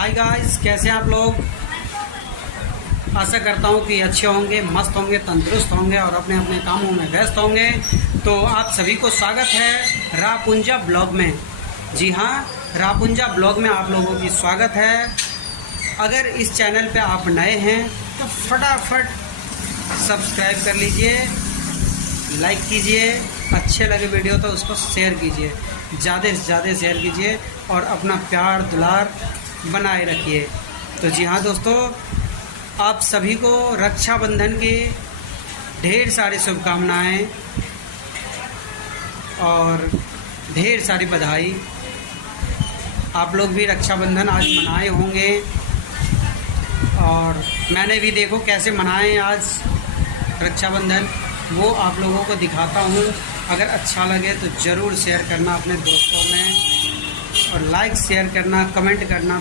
Hi guys, कैसे हैं आप लोग। आशा करता हूँ कि अच्छे होंगे, मस्त होंगे, तंदुरुस्त होंगे और अपने अपने कामों में व्यस्त होंगे। तो आप सभी को स्वागत है रापुंजा ब्लॉग में। जी हाँ, रापुंजा ब्लॉग में आप लोगों की स्वागत है। अगर इस चैनल पे आप नए हैं तो फटाफट सब्सक्राइब कर लीजिए, लाइक कीजिए, अच्छे लगे वीडियो तो उसको शेयर कीजिए, ज़्यादा से ज़्यादा शेयर कीजिए और अपना प्यार दुलार बनाए रखिए। तो जी हाँ दोस्तों, आप सभी को रक्षाबंधन की ढेर सारी शुभकामनाएं और ढेर सारी बधाई। आप लोग भी रक्षाबंधन आज मनाए होंगे और मैंने भी देखो कैसे मनाए आज रक्षाबंधन, वो आप लोगों को दिखाता हूँ। अगर अच्छा लगे तो ज़रूर शेयर करना अपने दोस्तों में और लाइक शेयर करना, कमेंट करना।